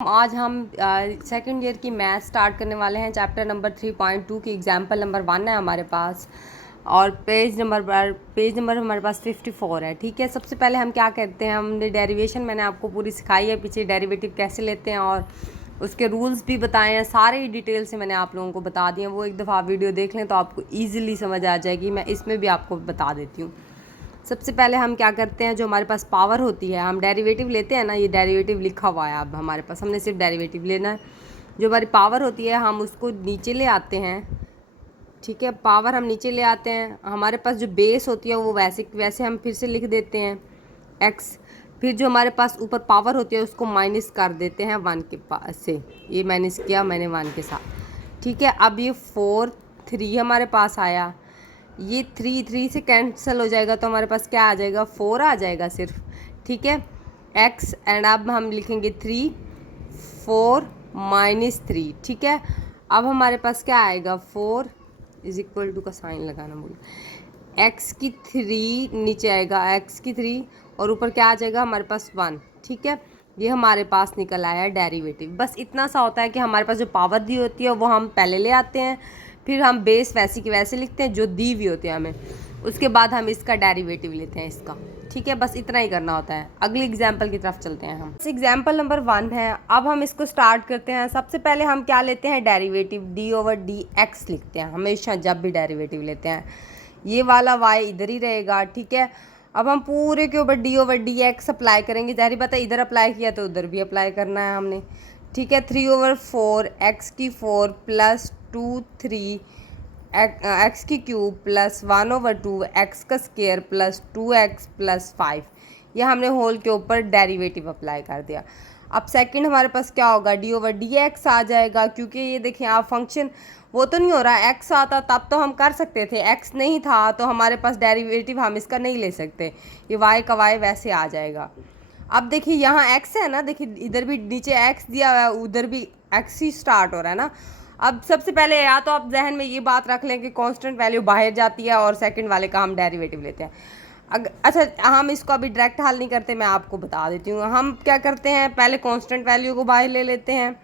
आज हम second year की मैथ स्टार्ट करने वाले हैं। चैप्टर नंबर 3.2 की एग्जाम्पल नंबर 1 है हमारे पास और पेज नंबर हमारे पास 54 है। ठीक है, सबसे पहले हम क्या करते हैं, हमने डेरिवेशन मैंने आपको पूरी सिखाई है, पीछे डेरिवेटिव कैसे लेते हैं और उसके रूल्स भी बताए हैं, सारे डिटेल से मैंने आप लोगों को बता दिए हैं। वो एक दफ़ा वीडियो देख लें तो आपको ईजिली समझ आ जाएगी। मैं इसमें भी आपको बता देती हूँ। सबसे पहले हम क्या करते हैं, जो हमारे पास पावर होती है, हम डेरिवेटिव लेते हैं ना, ये डेरिवेटिव लिखा हुआ है अब हमारे पास, हमने सिर्फ डेरिवेटिव लेना है। जो हमारी पावर होती है हम उसको नीचे ले आते हैं। ठीक है, पावर हम नीचे ले आते हैं। हमारे पास जो बेस होती है वो वैसे हम फिर से लिख देते हैं एक्स। फिर जो हमारे पास ऊपर पावर होती है उसको माइनस कर देते हैं 1 के पास से। ये माइनस किया मैंने 1 के साथ। ठीक है, अब ये 4 3 हमारे पास आया, ये 3 से कैंसिल हो जाएगा तो हमारे पास क्या आ जाएगा, 4 आ जाएगा सिर्फ। ठीक है, x एंड अब हम लिखेंगे 3 4 -3। ठीक है, अब हमारे पास क्या आएगा, 4 = का साइन लगाना बोले, x की 3 नीचे आएगा, x की 3 और ऊपर क्या आ जाएगा हमारे पास 1। ठीक है, ये हमारे पास निकल आया डेरिवेटिव। बस इतना सा होता है कि हमारे पास जो पावर दी होती है वो हम पहले ले आते हैं, फिर हम बेस वैसी की वैसे लिखते हैं जो दी हुई होती है हमें, उसके बाद हम इसका डेरिवेटिव लेते हैं इसका। ठीक है, बस इतना ही करना होता है। अगली एग्जाम्पल की तरफ चलते हैं हम। एग्जाम्पल नंबर 1 है। अब हम इसको स्टार्ट करते हैं। सबसे पहले हम क्या लेते हैं, डेरिवेटिव d/dx लिखते हैं हमेशा जब भी डेरिवेटिव लेते हैं। ये वाला y इधर ही रहेगा। ठीक है, अब हम पूरे के ऊपर d/dx अप्लाई करेंगे। जाहिर बात है, इधर अप्लाई किया तो उधर भी अप्लाई करना है हमने। ठीक है, 3/4 x की 4 + 2 3 x की क्यूब प्लस 1/2 x का स्क्वायर प्लस 2x + 5। ये हमने होल के ऊपर डेरिवेटिव अप्लाई कर दिया। अब सेकंड हमारे पास क्या होगा, d/dx आ जाएगा, क्योंकि ये देखें आप फंक्शन वो तो नहीं हो रहा, x आता तब तो हम कर सकते थे, x नहीं था तो हमारे पास डेरिवेटिव हम इसका नहीं ले सकते। ये y का y वैसे आ जाएगा। अब देखिए यहाँ x है ना, देखिए इधर भी नीचे x दिया हुआ है, उधर भी x ही स्टार्ट हो रहा है ना। अब सबसे पहले या तो आप जहन में ये बात रख लें कि कांस्टेंट वैल्यू बाहर जाती है और सेकंड वाले का हम डेरिवेटिव लेते हैं। अच्छा, हम इसको अभी डायरेक्ट हल नहीं करते, मैं आपको बता देती हूँ। हम क्या करते हैं, पहले कांस्टेंट वैल्यू को बाहर ले लेते हैं।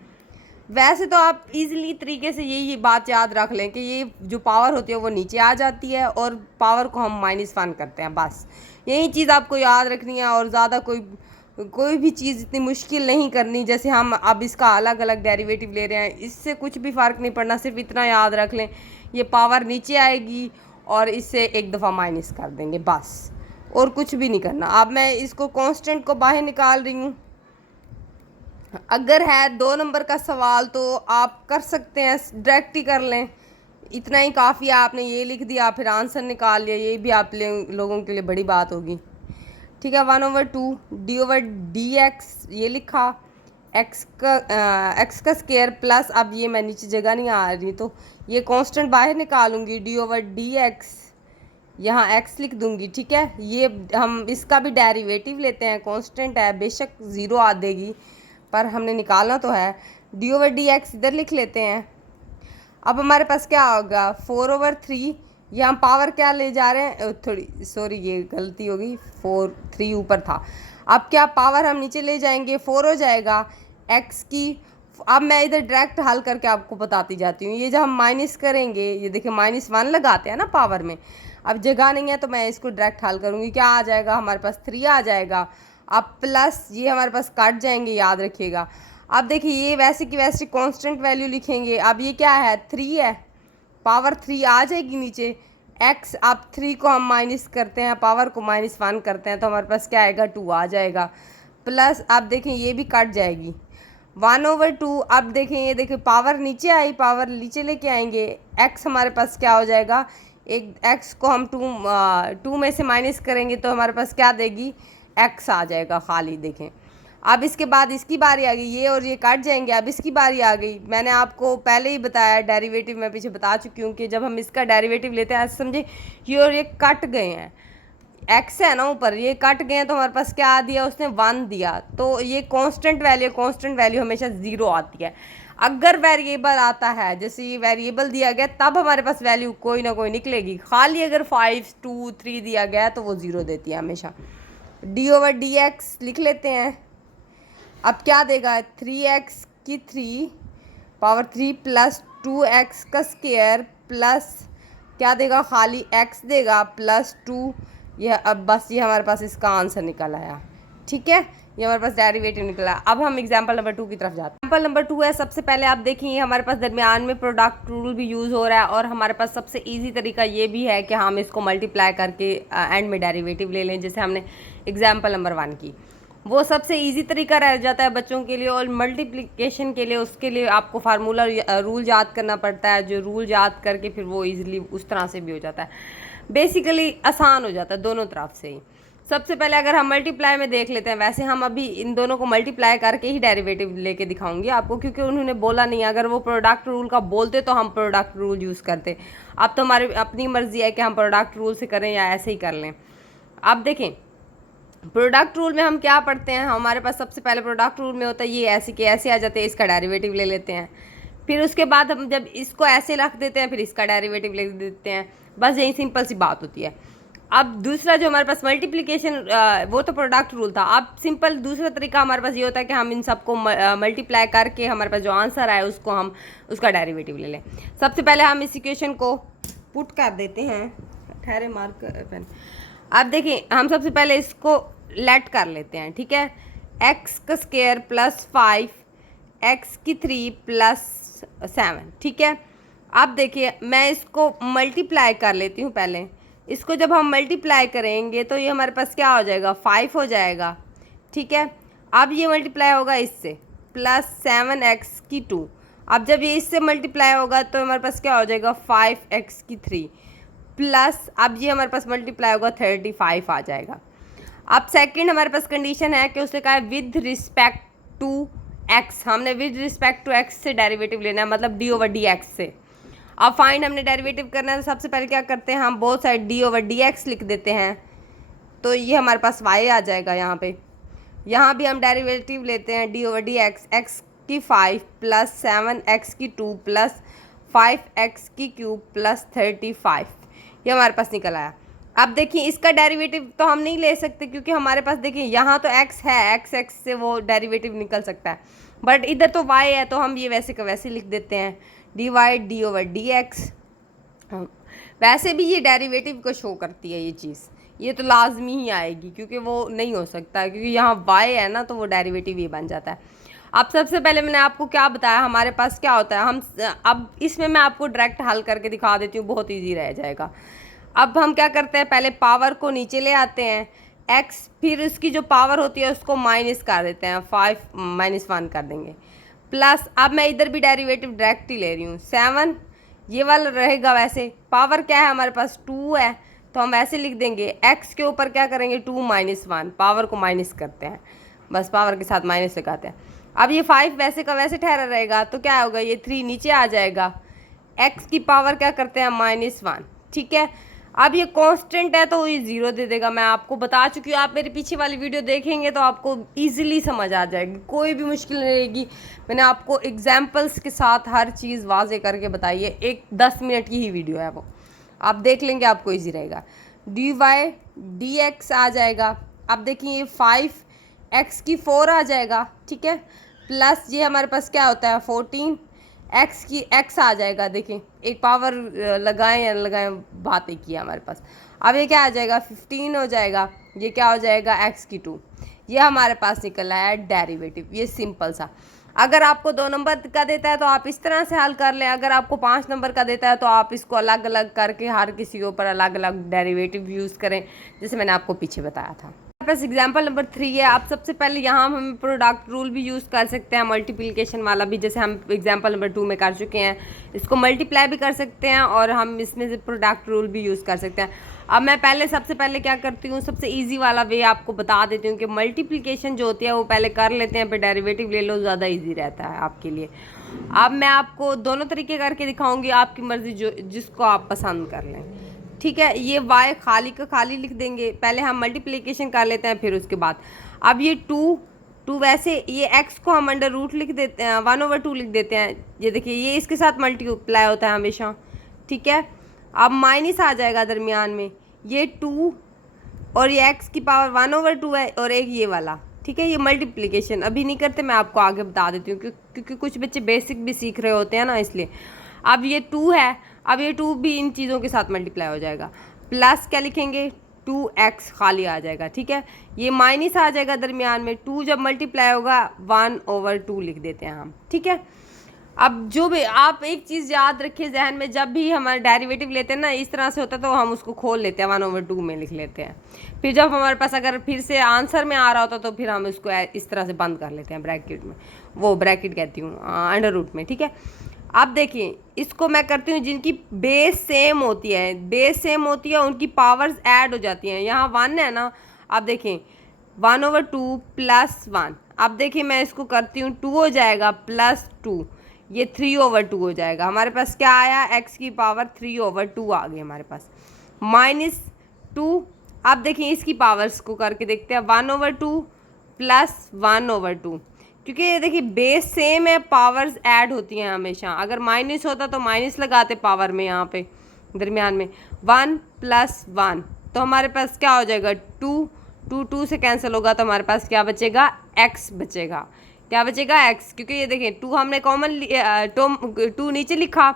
वैसे तो आप इजीली तरीके से यही बात याद रख लें कि ये जो पावर होती है वो नीचे आ जाती है और पावर को हम -1 करते हैं। बस यही चीज़ आपको याद रखनी है और ज़्यादा कोई भी चीज़ इतनी मुश्किल नहीं करनी। जैसे हम अब इसका अलग अलग डेरिवेटिव ले रहे हैं, इससे कुछ भी फ़र्क नहीं पड़ना, सिर्फ इतना याद रख लें ये पावर नीचे आएगी और इससे एक दफ़ा माइनस कर देंगे, बस और कुछ भी नहीं करना। अब मैं इसको कांस्टेंट को बाहर निकाल रही हूँ। अगर है 2 नंबर का सवाल तो आप कर सकते हैं, डायरेक्ट ही कर लें, इतना ही काफ़ी है। आपने ये लिख दिया फिर आंसर निकाल लिया, ये भी आप लोगों के लिए बड़ी बात होगी। ठीक है, 1/2 d/dx ये लिखा, x का स्क्वायर प्लस, अब ये मैं नीचे जगह नहीं आ रही तो ये कांस्टेंट बाहर निकालूंगी, d/dx यहाँ x लिख दूंगी। ठीक है, ये हम इसका भी डेरिवेटिव लेते हैं, कांस्टेंट है बेशक 0 आ देगी पर हमने निकालना तो है। d/dx इधर लिख लेते हैं। अब हमारे पास क्या होगा, 4/3, यहाँ पावर क्या ले जा रहे हैं, थोड़ी सॉरी ये गलती हो गई, 3 ऊपर था। अब क्या पावर हम नीचे ले जाएंगे, 4 हो जाएगा x की। अब मैं इधर डायरेक्ट हल करके आपको बताती जाती हूँ। ये जब हम माइनस करेंगे, ये देखिए -1 लगाते हैं ना पावर में, अब जगह नहीं है तो मैं इसको डायरेक्ट हल करूँगी। क्या आ जाएगा हमारे पास, 3 आ जाएगा। अब प्लस ये हमारे पास कट जाएंगे, याद रखिएगा। अब देखिए ये वैसे की वैसे कांस्टेंट वैल्यू लिखेंगे। अब ये क्या है, 3 है, पावर 3 आ जाएगी नीचे। x, अब 3 को हम माइनस करते हैं, पावर को -1 करते हैं तो हमारे पास क्या आएगा, 2 आ जाएगा। प्लस अब देखें ये भी कट जाएगी, 1/2। अब देखें ये देखिए पावर नीचे आई, पावर नीचे लेके आएंगे, x हमारे पास क्या हो जाएगा, एक x को हम 2 में से माइनस करेंगे तो हमारे पास क्या देगी, x आ जाएगा खाली। देखें अब इसके बाद इसकी बारी आ गई, ये और ये कट जाएंगे, अब इसकी बारी आ गई। मैंने आपको पहले ही बताया, डेरिवेटिव मैं पीछे बता चुकी हूँ कि जब हम इसका डेरिवेटिव लेते हैं, समझे ये और ये कट गए हैं, x है ना ऊपर, ये कट गए हैं तो हमारे पास क्या दिया उसने, 1 दिया, तो ये कांस्टेंट वैल्यू हमेशा 0 आती है। अगर वेरिएबल आता है, जैसे ये वेरिएबल दिया गया तब हमारे पास वैल्यू कोई ना कोई निकलेगी। खाली अगर 5 2 3 दिया गया तो वो 0 देती है हमेशा। d/dx लिख लेते हैं। अब क्या देगा, 3x की 3 पावर 3 प्लस 2x का स्क्वायर प्लस क्या देगा, खाली x देगा प्लस 2। यह अब बस ये हमारे पास इसका आंसर निकल आया। ठीक है, ये हमारे पास डेरिवेटिव निकला। अब हम एग्जाम्पल नंबर 2 की तरफ जाते हैं। एग्जाम्पल नंबर 2 है, सबसे पहले आप देखिए हमारे पास दरमियान में प्रोडक्ट रूल भी यूज़ हो रहा है और हमारे पास सबसे इजी तरीका ये भी है कि हम इसको मल्टीप्लाई करके एंड में डेरिवेटिव ले लें, जैसे हमने एग्जाम्पल नंबर 1 की। वो सबसे इजी तरीका रह जाता है बच्चों के लिए, और मल्टीप्लिकेशन के लिए उसके लिए आपको फार्मूला रूल याद करना पड़ता है, जो रूल याद करके फिर वो ईजिली उस तरह से भी हो जाता है। बेसिकली आसान हो जाता है दोनों तरफ से ही। सबसे पहले अगर हम मल्टीप्लाई में देख लेते हैं, वैसे हम अभी इन दोनों को मल्टीप्लाई करके ही डेरिवेटिव लेके दिखाऊंगी आपको, क्योंकि उन्होंने बोला नहीं। अगर वो प्रोडक्ट रूल का बोलते तो हम प्रोडक्ट रूल यूज़ करते। अब तो हमारी अपनी मर्जी है कि हम प्रोडक्ट रूल से करें या ऐसे ही कर लें। अब देखें प्रोडक्ट रूल में हम क्या पढ़ते हैं, हमारे पास सबसे पहले प्रोडक्ट रूल में होता है ये ऐसे के ऐसे आ जाते हैं, इसका डेरिवेटिव ले लेते हैं। फिर उसके बाद हम जब इसको ऐसे रख देते हैं फिर इसका डेरिवेटिव ले देते हैं। बस यही सिंपल सी बात होती है। अब दूसरा जो हमारे पास मल्टीप्लिकेशन, वो तो प्रोडक्ट रूल था। अब सिंपल दूसरा तरीका हमारे पास ये होता है कि हम इन सबको मल्टीप्लाई करके हमारे पास जो आंसर आए उसको हम उसका डेरिवेटिव ले लें। सबसे पहले हम इस इक्वेशन को पुट कर देते हैं, ठहरे मार्क पेन। अब देखिए हम सबसे पहले इसको लेट कर लेते हैं। ठीक है, x का स्क्वायर प्लस 5 x की 3 प्लस 7। ठीक है, अब देखिए मैं इसको मल्टीप्लाई कर लेती हूँ पहले। इसको जब हम मल्टीप्लाई करेंगे तो ये हमारे पास क्या हो जाएगा, 5 हो जाएगा। ठीक है, अब ये मल्टीप्लाई होगा इससे प्लस 7x की 2। अब जब ये इससे मल्टीप्लाई होगा तो हमारे पास क्या हो जाएगा, 5x की 3 प्लस अब ये हमारे पास मल्टीप्लाई होगा 35 आ जाएगा। अब सेकंड हमारे पास कंडीशन है कि उसने कहा है विद रिस्पेक्ट टू x। हमने विद रिस्पेक्ट टू x से डेरिवेटिव लेना है, मतलब d/dx से। अब फाइंड हमने डेरिवेटिव करना है तो सबसे पहले क्या करते हैं, हम बोथ साइड d/dx लिख देते हैं, तो ये हमारे पास y आ जाएगा। यहाँ भी हम डेरिवेटिव लेते हैं d/dx, x की 5 प्लस 7x की 2 प्लस 5x की क्यूब प्लस 35, ये हमारे पास निकल आया। अब देखिए इसका डेरिवेटिव तो हम नहीं ले सकते क्योंकि हमारे पास देखिए यहाँ तो x है, x से वो डेरिवेटिव निकल सकता है, बट इधर तो y है, तो हम ये वैसे का वैसे लिख देते हैं डिवाइड d/dx। वैसे भी ये डेरिवेटिव को शो करती है ये चीज़, ये तो लाजमी ही आएगी क्योंकि वो नहीं हो सकता, क्योंकि यहाँ y है ना, तो वो डेरिवेटिव ये बन जाता है। अब सबसे पहले मैंने आपको क्या बताया, हमारे पास क्या होता है, हम अब इसमें मैं आपको डायरेक्ट हल करके दिखा देती हूँ, बहुत ईजी रह जाएगा। अब हम क्या करते हैं, पहले पावर को नीचे ले आते हैं x, फिर उसकी जो पावर होती है उसको माइनस कर देते हैं, 5 - 1 कर देंगे, प्लस अब मैं इधर भी डेरिवेटिव डायरेक्ट ही ले रही हूँ, 7 ये वाला रहेगा। वैसे पावर क्या है हमारे पास, 2 है, तो हम ऐसे लिख देंगे x के ऊपर क्या करेंगे, 2 - 1, पावर को माइनस करते हैं, बस पावर के साथ माइनस लगाते हैं। अब ये 5 वैसे का वैसे ठहरा रहेगा, तो क्या होगा, ये 3 नीचे आ जाएगा, x की पावर क्या करते हैं, -1। ठीक है, अब ये कांस्टेंट है तो ये 0 दे देगा। मैं आपको बता चुकी हूँ, आप मेरी पीछे वाली वीडियो देखेंगे तो आपको इजीली समझ आ जाएगी, कोई भी मुश्किल नहीं रहेगी। मैंने आपको एग्जांपल्स के साथ हर चीज़ वाजे करके बताई है, एक 10 मिनट की ही वीडियो है वो, आप देख लेंगे आपको ईजी रहेगा। dy/dx आ जाएगा। अब देखिए ये 5x की 4 आ जाएगा। ठीक है, प्लस ये हमारे पास क्या होता है, 14 x की x आ जाएगा। देखिए एक पावर लगाएं या लगाएं, बात एक ही है हमारे पास। अब ये क्या आ जाएगा, 15 हो जाएगा, ये क्या हो जाएगा, x की 2। ये हमारे पास निकल आया है डेरिवेटिव, ये सिंपल सा। अगर आपको 2 नंबर का देता है तो आप इस तरह से हल कर लें, अगर आपको 5 नंबर का देता है तो आप इसको अलग अलग करके हर किसी के ऊपर अलग अलग डेरिवेटिव यूज़ करें, जैसे मैंने आपको पीछे बताया था। पास एग्जाम्पल नंबर 3 है। आप सबसे पहले यहाँ हम प्रोडक्ट रूल भी यूज़ कर सकते हैं, मल्टीप्लिकेशन वाला भी, जैसे हम एग्जाम्पल नंबर 2 में कर चुके हैं। इसको मल्टीप्लाई भी कर सकते हैं और हम इसमें से प्रोडक्ट रूल भी यूज़ कर सकते हैं। अब मैं सबसे पहले क्या करती हूँ, सबसे ईजी वाला वे आपको बता देती हूँ कि मल्टीप्लिकेशन जो होती है वो पहले कर लेते हैं, फिर डेरिवेटिव ले लो, ज़्यादा ईजी रहता है आपके लिए। अब मैं आपको दोनों तरीके करके दिखाऊँगी, आपकी मर्ज़ी जो जिसको आप पसंद कर लें। ठीक है, ये y खाली का खाली लिख देंगे, पहले हम मल्टीप्लिकेशन कर लेते हैं, फिर उसके बाद अब ये 2 वैसे ये x को हम अंडर रूट लिख देते हैं, 1/2 लिख देते हैं। ये देखिए ये इसके साथ मल्टीप्लाई होता है हमेशा। ठीक है, अब माइनस आ जाएगा दरमियान में, ये 2 और ये x की पावर 1/2 है, और एक ये वाला ठीक है। ये मल्टीप्लिकेशन अभी नहीं करते, मैं आपको आगे बता देती हूँ क्योंकि कुछ बच्चे बेसिक भी सीख रहे होते हैं ना, इसलिए। अब ये 2 है, अब ये 2 भी इन चीज़ों के साथ मल्टीप्लाई हो जाएगा, प्लस क्या लिखेंगे 2x खाली आ जाएगा, ठीक है। ये माइनस आ जाएगा दरमियान में, 2 जब मल्टीप्लाई होगा 1/2 लिख देते हैं हम, ठीक है। अब जो भी आप एक चीज़ याद रखिए जहन में, जब भी हमारे डेरिवेटिव लेते हैं ना इस तरह से होता है तो हम उसको खोल लेते हैं 1/2 में लिख लेते हैं। फिर जब हमारे पास अगर फिर से आंसर में आ रहा होता तो फिर हम इसको इस तरह से बंद कर लेते हैं ब्रैकेट में, वो ब्रैकेट कहती हूँ अंडर रूट में, ठीक है। अब देखिए इसको मैं करती हूँ, जिनकी बेस सेम होती है, बेस सेम होती है उनकी पावर्स ऐड हो जाती हैं। यहाँ 1 है ना, अब देखिए 1/2 + 1, अब देखिए मैं इसको करती हूँ 2 हो जाएगा +2, ये 3/2 हो जाएगा। हमारे पास क्या आया, x की पावर 3/2 आ गई हमारे पास, -2। अब देखिए इसकी पावर्स को करके देखते हैं, 1/2 + 1/2, क्योंकि ये देखिए बेस सेम है, पावर्स ऐड होती हैं हमेशा। अगर माइनस होता तो माइनस लगाते पावर में, यहाँ पे दरमियान में 1 + 1, तो हमारे पास क्या हो जाएगा 2, 2 से कैंसिल होगा तो हमारे पास क्या बचेगा, x बचेगा। क्या बचेगा, x, क्योंकि ये देखें 2 हमने कॉमन 2 नीचे लिखा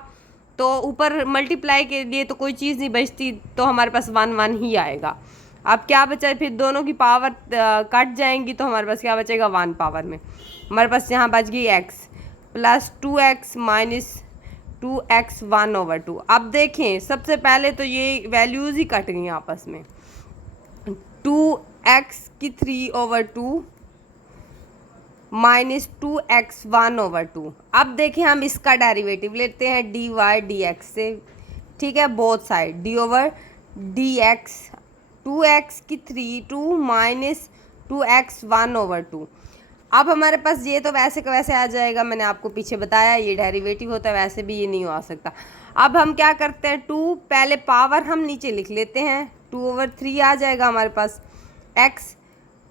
तो ऊपर मल्टीप्लाई के लिए तो कोई चीज़ नहीं बचती, तो हमारे पास 1 ही आएगा। अब क्या बचा, फिर दोनों की पावर कट जाएंगी तो हमारे पास क्या बचेगा 1 पावर में, हमारे पास यहाँ बच गई x + 2x - 2x 1/2। अब देखें सबसे पहले तो ये वैल्यूज़ ही कट गई आपस में, 2x की 3/2 -2x 1/2। अब देखें हम इसका डेरिवेटिव लेते हैं dy/dx से, ठीक है, बोथ साइड d/dx, 2x की 3 -2x 1/2। अब हमारे पास ये तो वैसे का वैसे आ जाएगा, मैंने आपको पीछे बताया ये डेरिवेटिव होता है, वैसे भी ये नहीं आ सकता। अब हम क्या करते हैं, 2 पहले पावर हम नीचे लिख लेते हैं, 2/3 आ जाएगा हमारे पास, x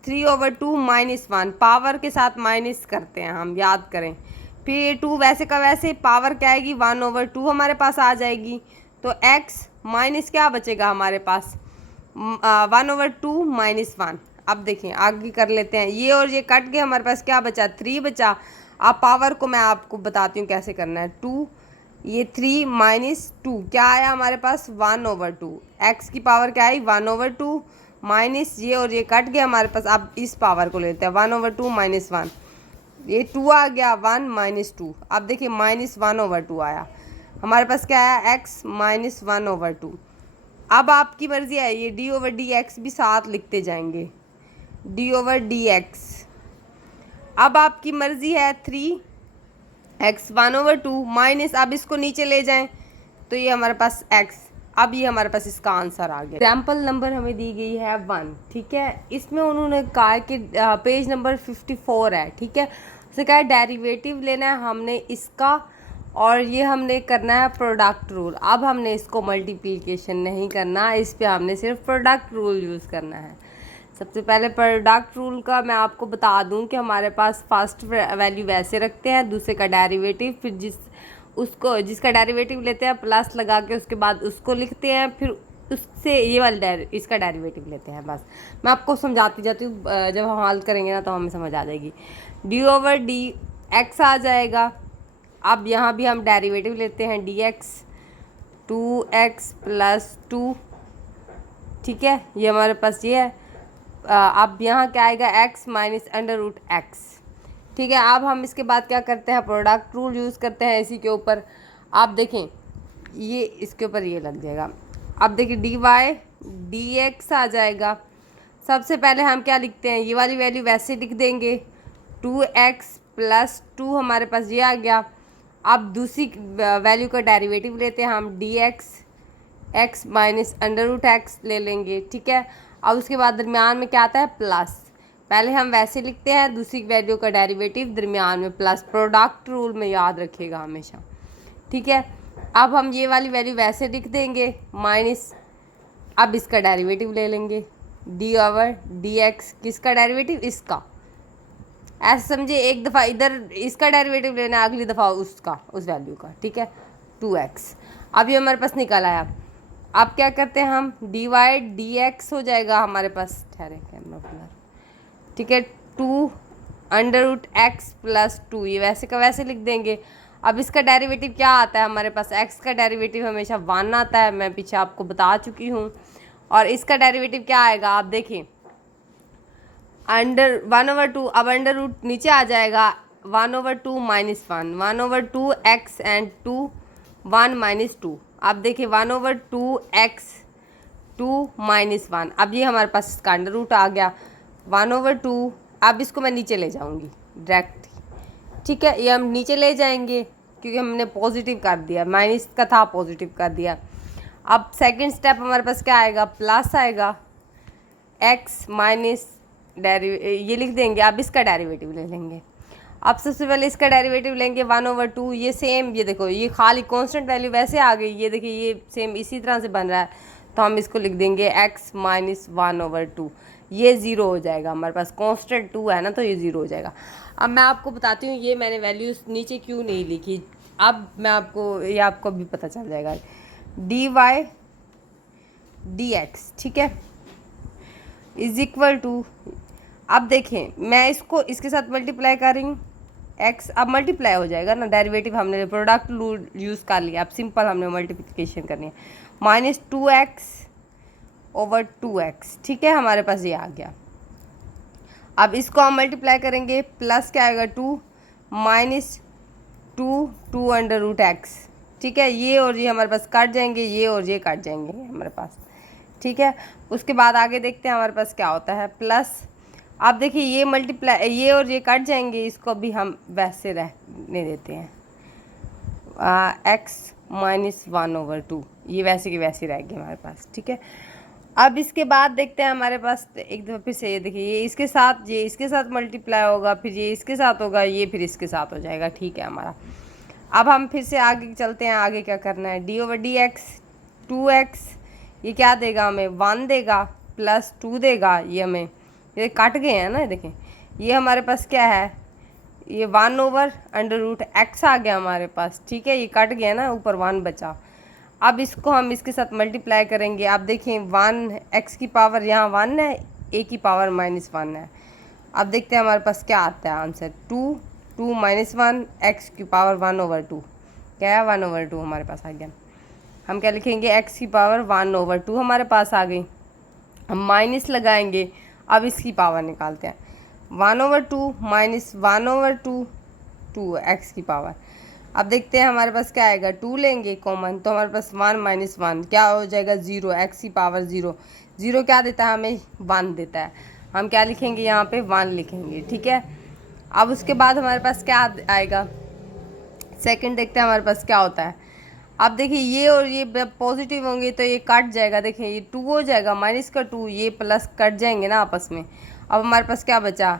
3/2 -1, पावर के साथ माइनस करते हैं हम, याद करें। फिर 2 वैसे का वैसे पावर क्या आएगी 1/2 हमारे पास आ जाएगी, तो x माइनस क्या बचेगा हमारे पास 1/2 -1। अब देखें आगे कर लेते हैं, ये और ये कट गए, हमारे पास क्या बचा 3 बचा। अब पावर को मैं आपको बताती हूँ कैसे करना है, 2 ये 3 - 2 क्या आया हमारे पास 1/2, x की पावर क्या आई 1/2 माइनस ये और ये कट गया हमारे पास। अब इस पावर को लेते हैं 1/2 -1, ये 2 आ गया 1 -2। अब देखिए -1/2 आया हमारे पास, क्या आया x -1/2। अब आपकी मर्जी है, ये d/dx भी साथ लिखते जाएंगे, d/dx। अब आपकी मर्जी है 3x 1/2 माइनस, अब इसको नीचे ले जाएं तो ये हमारे पास x। अब ये हमारे पास इसका आंसर आ गया। एग्जाम्पल नंबर हमें दी गई है 1, ठीक है। इसमें उन्होंने कहा है कि पेज नंबर 54 है, ठीक है। उसे कहा है डेरिवेटिव लेना है हमने इसका, और ये हमने करना है प्रोडक्ट रूल। अब हमने इसको मल्टीप्लिकेशन नहीं करना, इस पे हमने सिर्फ प्रोडक्ट रूल यूज़ करना है। सबसे पहले प्रोडक्ट रूल का मैं आपको बता दूं कि हमारे पास फर्स्ट वैल्यू वैसे रखते हैं, दूसरे का डेरिवेटिव, फिर जिसका डेरिवेटिव लेते हैं प्लस लगा के उसके बाद उसको लिखते हैं, फिर उससे ये वाला इसका डेरिवेटिव लेते हैं। बस मैं आपको समझाती जाती हूँ, जब हम हल करेंगे ना तो हमें समझ आ जाएगी। d/dx आ जाएगा। अब यहाँ भी हम डेरिवेटिव लेते हैं dx 2x + 2, ठीक है, ये हमारे पास ये है। अब यहाँ क्या आएगा x -√x, ठीक है। अब हम इसके बाद क्या करते हैं, प्रोडक्ट रूल यूज़ करते हैं इसी के ऊपर। आप देखें ये इसके ऊपर ये लग जाएगा। अब देखिए dy/dx आ जाएगा। सबसे पहले हम क्या लिखते हैं, ये वाली वैल्यू वैसे लिख देंगे, 2x + 2 हमारे पास ये आ गया। अब दूसरी वैल्यू का डेरिवेटिव लेते हैं हम, dx x -√x ले लेंगे, ठीक है। अब उसके बाद दरमियान में क्या आता है प्लस, पहले हम वैसे लिखते हैं, दूसरी वैल्यू का डेरिवेटिव दरमियान में प्लस, प्रोडक्ट रूल में याद रखिएगा हमेशा, ठीक है। अब हम ये वाली वैल्यू वैसे लिख देंगे माइनस, अब इसका डेरिवेटिव ले लेंगे d/dx, किसका डेरिवेटिव, इसका। ऐसे समझिए एक दफ़ा इधर इसका डेरिवेटिव लेना, अगली दफ़ा उसका, उस वैल्यू का, ठीक है, 2x। अब ये हमारे पास निकल आया। अब क्या करते हैं हम, dy/dx हो जाएगा हमारे पास, ठहरे कैमरा खुला, ठीक है, 2 अंडर रूट एक्स प्लस 2, ये वैसे का वैसे लिख देंगे। अब इसका डेरिवेटिव क्या आता है हमारे पास, x का डेरिवेटिव हमेशा 1 आता है, मैं पीछे आपको बता चुकी हूँ। और इसका डेरिवेटिव क्या आएगा आप देखिए, अंडर 1/2, अब अंडर रूट नीचे आ जाएगा, 1/2 माइनस 1, 1/2 एक्स एंड 2 1 माइनस 2। अब देखिए 1/2 एक्स 2 माइनस 1, अब ये हमारे पास इसका अंडर रूट आ गया 1/2। अब इसको मैं नीचे ले जाऊंगी डायरेक्ट, ठीक है, ये हम नीचे ले जाएंगे क्योंकि हमने पॉजिटिव कर दिया, माइनस का था पॉजिटिव कर दिया। अब सेकंड स्टेप हमारे पास क्या आएगा, प्लस आएगा, एक्स माइनस ये लिख देंगे। अब इसका डेरिवेटिव ले लेंगे। अब सबसे पहले इसका डेरिवेटिव लेंगे 1/2, ये सेम, ये देखो ये खाली कांस्टेंट वैल्यू वैसे आ गई, ये देखिए ये सेम इसी तरह से बन रहा है, तो हम इसको लिख देंगे x माइनस 1/2, ये ज़ीरो हो जाएगा, हमारे पास कांस्टेंट 2 है ना, तो ये ज़ीरो हो जाएगा। अब मैं आपको बताती हूँ ये मैंने वैल्यूज़ नीचे क्यों नहीं लिखी, अब मैं आपको ये आपको भी पता चल जाएगा। dy dx, ठीक है, इज इक्वल टू, अब देखें मैं इसको इसके साथ मल्टीप्लाई कर रही हूँ, x अब मल्टीप्लाई हो जाएगा ना, डेरिवेटिव हमने प्रोडक्ट यूज़ कर लिया, अब सिंपल हमने मल्टीप्लिकेशन करनी है, माइनस 2x/2x, ठीक है, हमारे पास ये आ गया। अब इसको हम मल्टीप्लाई करेंगे, प्लस क्या आएगा 2 माइनस 2 अंडर रूट एक्स, ठीक है, ये और ये हमारे पास कट जाएंगे, ये और ये कट जाएंगे हमारे पास, ठीक है। उसके बाद आगे देखते हैं हमारे पास क्या होता है, प्लस, आप देखिए ये मल्टीप्लाई, ये और ये कट जाएंगे, इसको भी हम वैसे रहने देते हैं, x माइनस 1/2, ये वैसे की वैसे रह गई हमारे पास, ठीक है। अब इसके बाद देखते हैं हमारे पास एक दफ़ा फिर से, ये देखिए ये इसके साथ मल्टीप्लाई होगा, फिर ये इसके साथ होगा, ये फिर इसके साथ हो जाएगा, ठीक है हमारा। अब हम फिर से आगे चलते हैं, आगे क्या करना है, d/dx 2x, ये क्या देगा हमें 1 देगा, प्लस 2 देगा, ये हमें ये कट गए हैं ना, देखें ये हमारे पास क्या है, ये 1/√x आ गया हमारे पास, ठीक है, ये कट गया ना, ऊपर 1 बचा। अब इसको हम इसके साथ मल्टीप्लाई करेंगे, आप देखें 1 x की पावर यहाँ 1 है, a की पावर -1 है। अब देखते हैं हमारे पास क्या आता है आंसर, 2 माइनस 1 x की पावर 1/2, क्या है 1/2 हमारे पास आ गया। हम क्या लिखेंगे, x की पावर 1/2 हमारे पास आ गई, हम माइनस लगाएंगे, अब इसकी पावर निकालते हैं, 1/2 माइनस 1/2 2x की पावर। अब देखते हैं हमारे पास क्या आएगा, 2 लेंगे कॉमन, तो हमारे पास 1 माइनस 1 क्या हो जाएगा 0, x की पावर 0, 0 क्या देता है हमें 1 देता है, हम क्या लिखेंगे यहाँ पे 1 लिखेंगे, ठीक है। अब उसके बाद हमारे पास क्या आएगा, सेकंड देखते हैं हमारे पास क्या होता है। अब देखिए ये और ये पॉजिटिव होंगे तो ये कट जाएगा, देखिए ये 2 हो जाएगा, माइनस का 2, ये प्लस कट जाएंगे ना आपस में। अब हमारे पास क्या बचा,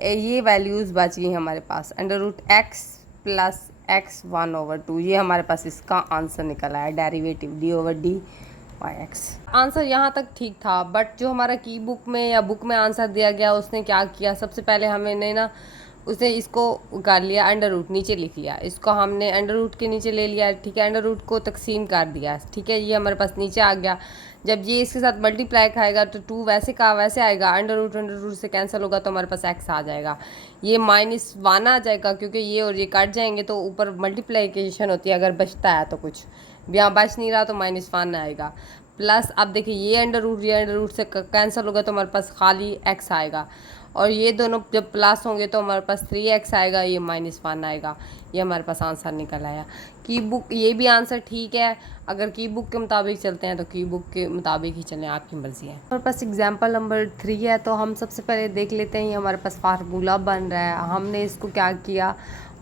ये वैल्यूज़ बच गई हमारे पास, √x प्लस x 1/2, ये हमारे पास इसका आंसर निकल आया, डेरिवेटिव d/dx। आंसर यहाँ तक ठीक था, बट जो हमारा की बुक में या बुक में आंसर दिया गया उसने क्या किया, सबसे पहले हमने ना उसने इसको कर लिया, अंडर रूट नीचे लिख लिया, इसको हमने अंडर रूट के नीचे ले लिया, ठीक है, अंडर रूट को तकसीम कर दिया, ठीक है, ये हमारे पास नीचे आ गया। जब ये इसके साथ मल्टीप्लाई खाएगा तो 2 वैसे का वैसे आएगा, अंडर रूट से कैंसिल होगा तो हमारे पास x आ जाएगा, ये -1 आ जाएगा क्योंकि ये और ये काट जाएंगे तो ऊपर मल्टीप्लिकेशन होती है, अगर बचता है तो कुछ, यहाँ बच नहीं रहा तो -1 आएगा। प्लस अब देखिए ये अंडर रूट से कैंसिल होगा तो हमारे पास खाली x आएगा, और ये दोनों जब प्लस होंगे तो हमारे पास 3x आएगा, ये -1 आएगा, ये हमारे पास आंसर निकल आया। की बुक ये भी आंसर ठीक है, अगर की बुक के मुताबिक चलते हैं तो की बुक के मुताबिक ही चलें, आपकी मर्ज़ी है। हमारे पास एग्जांपल नंबर 3 है, तो हम सबसे पहले देख लेते हैं, ये हमारे पास फार्मूला बन रहा है। हमने इसको क्या किया,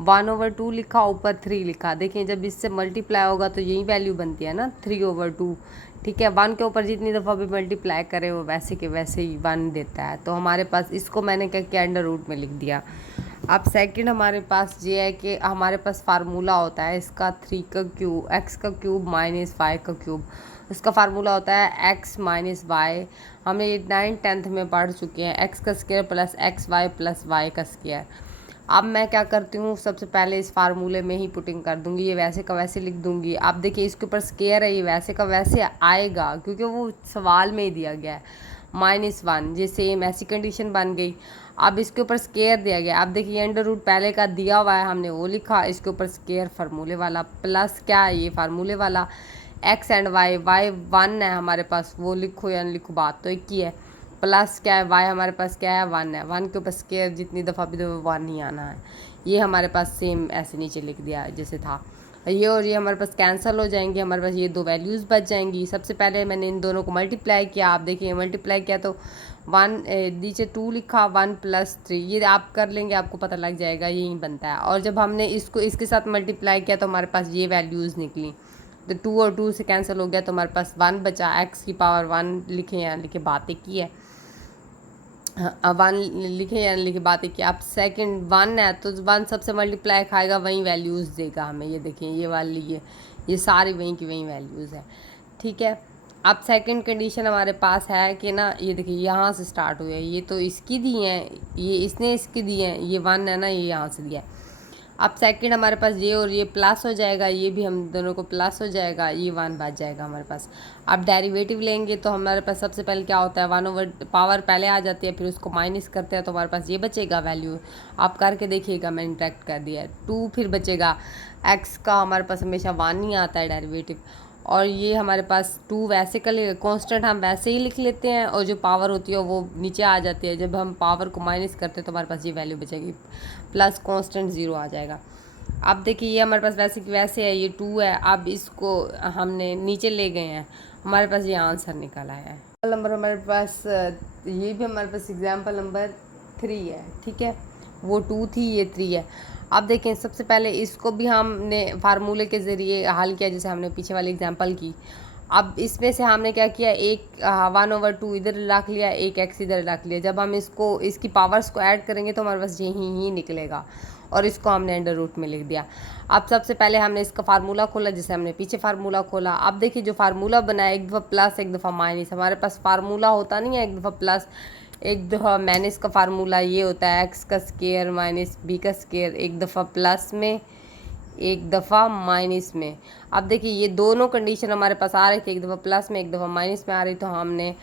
1/2 लिखा, ऊपर 3 लिखा, देखें जब इससे मल्टीप्लाई होगा तो यही वैल्यू बनती है ना 3/2, ठीक है, 1 के ऊपर जितनी दफ़ा भी मल्टीप्लाई करे वो वैसे के वैसे ही 1 देता है, तो हमारे पास इसको मैंने क्या किया, अंडर रूट में लिख दिया। अब सेकंड हमारे पास ये है कि हमारे पास फार्मूला होता है इसका 3 का क्यूब, x का क्यूब माइनस 5 का क्यूब, उसका फार्मूला होता है x माइनस वाई, हमने ये 9th 10th में पढ़ चुके हैं, x का square plus xy plus y का स्क्वायर। अब मैं क्या करती हूँ, सबसे पहले इस फार्मूले में ही पुटिंग कर दूँगी, ये वैसे का वैसे लिख दूँगी। आप देखिए इसके ऊपर स्क्वायर है, ये वैसे का वैसे आएगा क्योंकि वो सवाल में ही दिया गया है। -1, ये सेम ऐसी कंडीशन बन गई। अब इसके ऊपर स्केयर दिया गया। अब देखिए अंडर रूट पहले का दिया हुआ है, हमने वो लिखा, इसके ऊपर स्केयर फार्मूले वाला प्लस क्या है ये फार्मूले वाला x एंड y 1 है हमारे पास, वो लिखो या लिखो बात तो एक ही है। प्लस क्या है y हमारे पास क्या है 1 है, 1 के ऊपर स्केयर जितनी दफ़ा भी दो 1 ही आना है। ये हमारे पास सेम ऐसे नीचे लिख दिया जैसे था। ये और ये हमारे पास कैंसिल हो जाएंगे, हमारे पास ये दो वैल्यूज़ बच जाएंगी। सबसे पहले मैंने इन दोनों को मल्टीप्लाई किया, आप देखिए मल्टीप्लाई किया तो 1 नीचे 2 लिखा, 1 + 3, ये आप कर लेंगे आपको पता लग जाएगा यही बनता है। और जब हमने इसको इसके साथ मल्टीप्लाई किया तो हमारे पास ये वैल्यूज़ निकली, तो 2 और 2 से कैंसिल हो गया तो हमारे पास 1 बचा। x⁻1 लिखे या लिखे बात एक ही है, हाँ 1 लिखे या लिखे बात एक ही। अब सेकंड 1 है तो 1 सबसे मल्टीप्लाई खाएगा वही वैल्यूज़ देगा हमें। ये देखिए ये वाली ये सारी वहीं की वहीं वैल्यूज़ है, ठीक है। अब सेकंड कंडीशन हमारे पास है कि ना, ये देखिए यहाँ से स्टार्ट हुई है, ये तो इसकी दी हैं, ये इसने इसकी दी हैं, ये 1 है ना, ये यहाँ से दिया है। अब सेकंड हमारे पास ये और ये प्लस हो जाएगा, ये भी हम दोनों को प्लस हो जाएगा, ये 1 बच जाएगा हमारे पास। अब डेरिवेटिव लेंगे तो हमारे पास सबसे पहले क्या होता है, 1/पावर पहले आ जाती है, फिर उसको माइनस करते हैं तो हमारे पास ये बचेगा वैल्यू। आप करके देखिएगा, मैंने इंटरेक्ट कर दिया है। 2 फिर बचेगा, x का हमारे पास हमेशा 1 ही आता है डेरिवेटिव। और ये हमारे पास 2 वैसे का कांस्टेंट हम वैसे ही लिख लेते हैं, और जो पावर होती है वो नीचे आ जाती है। जब हम पावर को माइनस करते हैं तो हमारे पास ये वैल्यू बचेगी, प्लस कांस्टेंट 0 आ जाएगा। अब देखिए ये हमारे पास वैसे की वैसे है, ये 2 है। अब इसको हमने नीचे ले गए हैं, हमारे पास ये आंसर निकल आया है। नंबर हमारे पास ये भी हमारे पास एग्जाम्पल नंबर 3 है, ठीक है। वो 2 थी, ये 3 है। अब देखें सबसे पहले इसको भी हमने फार्मूले के ज़रिए हल किया, जैसे हमने पीछे वाली एग्जांपल की। अब इसमें से हमने क्या किया, एक 1/2 इधर रख लिया, एक x इधर रख लिया। जब हम इसको इसकी पावर्स को ऐड करेंगे तो हमारे पास यही ही निकलेगा, और इसको हमने अंडर रूट में लिख दिया। अब सबसे पहले हमने इसका फार्मूला खोला, जैसे हमने पीछे फार्मूला खोला। अब देखिए जो फार्मूला बनाया, एक दफ़ा प्लस एक दफ़ा माइनस। हमारे पास फार्मूला होता नहीं है एक दफ़ा प्लस एक दफ़ा माइनस का फार्मूला ये होता है x का स्केयर माइनस b का स्केयर, एक दफ़ा प्लस में एक दफ़ा माइनस में। अब देखिए ये दोनों कंडीशन हमारे पास आ रही थी, एक दफ़ा प्लस में एक दफ़ा माइनस में आ रही, तो हमने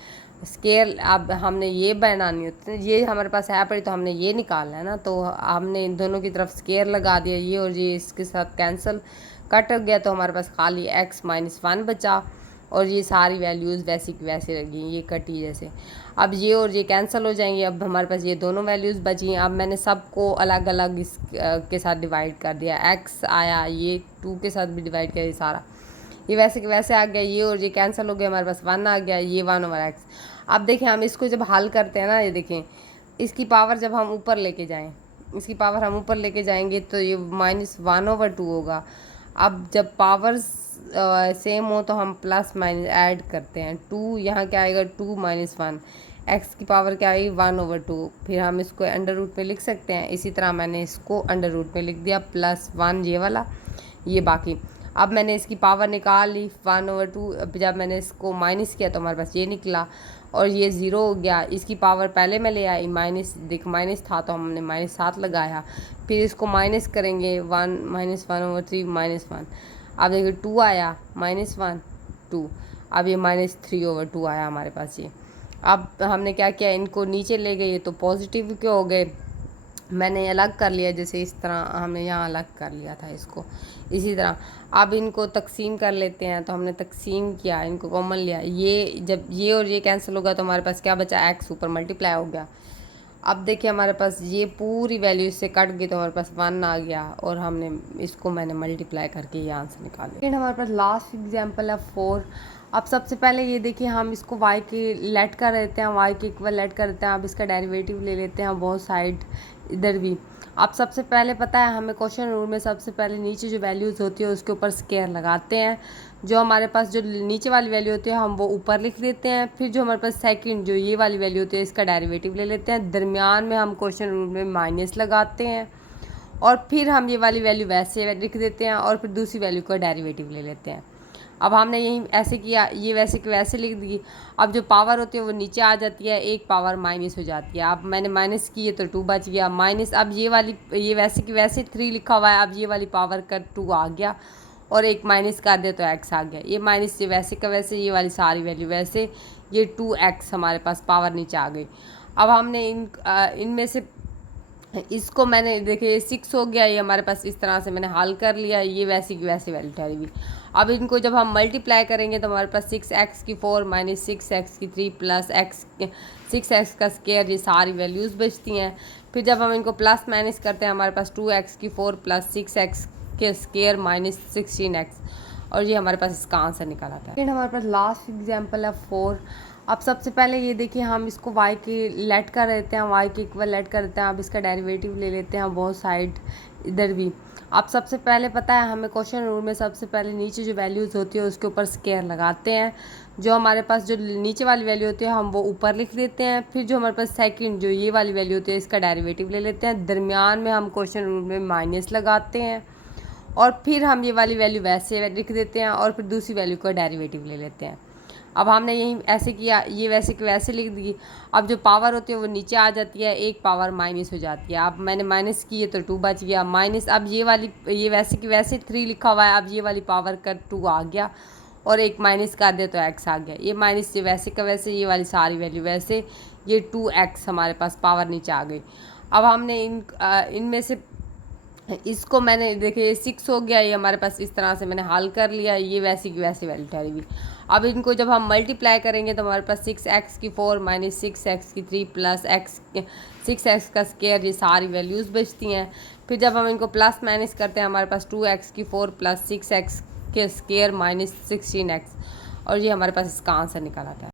स्केयर अब हमने ये बनानी होती है, ये हमारे पास है पड़ी तो हमने ये निकालना है ना, तो हमने इन दोनों की तरफ स्केयर लगा दिया, ये और ये इसके साथ कैंसिल कट गया, तो हमारे पास खाली x-1 बचा, और ये सारी वैल्यूज़ वैसी की वैसे लगी, ये कटी जैसे। अब ये और ये कैंसिल हो जाएंगे, अब हमारे पास ये दोनों वैल्यूज़ बची हैं। अब मैंने सबको अलग अलग इस के साथ डिवाइड कर दिया, x आया, ये 2 के साथ भी डिवाइड किया, ये सारा ये वैसे के वैसे आ गया, ये और ये कैंसिल हो गया, हमारे पास 1 आ गया, ये 1/x। अब देखें हम इसको जब हल करते हैं ना, ये देखें इसकी पावर जब हम ऊपर लेके जाएँ, इसकी पावर हम ऊपर लेके जाएंगे तो ये -1/2 होगा। अब जब पावर्स सेम हो तो हम प्लस माइनस ऐड करते हैं, 2 यहाँ क्या आएगा 2 - 1, x की पावर क्या आएगी 1/2, फिर हम इसको अंडर रूट में लिख सकते हैं। इसी तरह मैंने इसको अंडर रूट में लिख दिया, +1 ये वाला, ये बाकी। अब मैंने इसकी पावर निकाल ली 1/2, अब जब मैंने इसको माइनस किया तो हमारे पास ये निकला, और ये 0 हो गया। इसकी पावर पहले मैं ले आई, माइनस देख माइनस था तो हमने -7 लगाया, फिर इसको माइनस करेंगे 1 - 1/3 -1। अब देखिए 2 आया, -1 2, अब ये -3/2 आया हमारे पास ये। अब हमने क्या किया, इनको नीचे ले गए, तो पॉजिटिव क्यों हो गए, मैंने अलग कर लिया, जैसे इस तरह हमने यहाँ अलग कर लिया था इसको। इसी तरह अब इनको तकसीम कर लेते हैं, तो हमने तकसीम किया, इनको कॉमन लिया, ये जब ये और ये कैंसिल होगा तो हमारे पास क्या बचा, x ऊपर मल्टीप्लाई हो गया। अब देखिए हमारे पास ये पूरी वैल्यू इससे कट गई तो हमारे पास 1 आ गया, और हमने इसको मैंने मल्टीप्लाई करके ये आंसर निकाले। लेकिन हमारे पास लास्ट एग्जांपल है 4। अब सबसे पहले ये देखिए हम इसको y के लेट कर देते हैं, y के इक्वल लेट कर देते हैं। अब इसका डेरिवेटिव ले लेते हैं बहुत साइड इधर भी। अब सबसे पहले पता है हमें क्वेश्चन रूल में सबसे पहले नीचे जो वैल्यूज़ होती है उसके ऊपर स्केयर लगाते हैं। जो हमारे पास जो नीचे वाली वैल्यू होती है हम वो ऊपर लिख देते हैं, फिर जो हमारे पास सेकंड जो ये वाली वैल्यू होती है इसका डेरिवेटिव ले लेते हैं, दरमियान में हम क्वेश्चन रूल में माइनस लगाते हैं, और फिर हम ये वाली वैल्यू वैसे लिख देते हैं, और फिर दूसरी वैल्यू का डेरिवेटिव ले लेते हैं। अब हमने यही ऐसे किया, ये वैसे के वैसे लिख दी। अब जो पावर होती है वो नीचे आ जाती है, एक पावर माइनस हो जाती है। अब मैंने माइनस की है तो 2 बच गया, माइनस अब ये वाली ये वैसे की वैसे 3 लिखा हुआ है, अब ये वाली पावर का 2 आ गया, और एक माइनस कर दे तो x आ गया। ये माइनस से वैसे का वैसे, ये वाली सारी वैल्यू वैसे, ये 2x हमारे पास पावर नीचे आ गई। अब हमने इनमें से इसको मैंने देखिए 6 हो गया, ये हमारे पास इस तरह से मैंने हल कर लिया, ये वैसी की वैसी वैल्यू ठहरी हुई। अब इनको जब हम मल्टीप्लाई करेंगे तो हमारे पास 6x की 4 माइनस 6x की 3 प्लस x 6x का स्केयर, ये सारी वैल्यूज़ बचती हैं। फिर जब हम इनको प्लस माइनस करते हैं हमारे पास 2x की 4 प्लस 6x के स्केयर माइनस 16x, और ये हमारे पास इसका आंसर निकल आता है। फिर हमारे पास लास्ट एग्जाम्पल है 4। अब सबसे पहले ये देखिए, हम इसको y के लेट कर देते हैं, y के इक्वल लेट कर देते हैं। अब इसका डेरिवेटिव ले लेते हैं बहुत साइड इधर भी। अब सबसे पहले पता है हमें क्वेश्चन रूल में सबसे पहले नीचे जो वैल्यूज़ होती है उसके ऊपर स्केयर लगाते हैं। जो हमारे पास जो नीचे वाली वैल्यू होती है हम वो ऊपर लिख देते हैं। फिर जो हमारे पास सेकंड जो ये वाली वैल्यू होती है इसका डेरिवेटिव ले लेते हैं। दरमियान में हम क्वेश्चन रूल में माइनस लगाते हैं, और फिर हम ये वाली वैल्यू वैसे लिख देते हैं, और फिर दूसरी वैल्यू का डेरिवेटिव ले लेते हैं। अब हमने यही ऐसे किया, ये वैसे कि वैसे लिख दी। अब जो पावर होती है वो नीचे आ जाती है, एक पावर माइनस हो जाती है। अब मैंने माइनस की है तो 2 बच गया माइनस। अब ये वैसे कि वैसे 3 लिखा हुआ है, अब ये वाली पावर का 2 आ गया, और एक माइनस कर दे तो x आ गया। ये माइनस से वैसे का वैसे, ये वाली सारी वैल्यू वैसे, ये 2x हमारे पास पावर नीचे आ गई। अब हमने इनमें से इसको मैंने देखिए 6 हो गया, ये हमारे पास इस तरह से मैंने हल कर लिया, ये वैसी की वैसी वैल्यू ठहरी हुई। अब इनको जब हम मल्टीप्लाई करेंगे तो हमारे पास 6x की 4 माइनस 6x की 3 प्लस 6x का स्केयर, ये सारी वैल्यूज़ बचती हैं। फिर जब हम इनको प्लस माइनस करते हैं हमारे पास 2x की 4 प्लस 6x के स्केयर माइनस 16x, और ये हमारे पास इसका आंसर निकल आता है।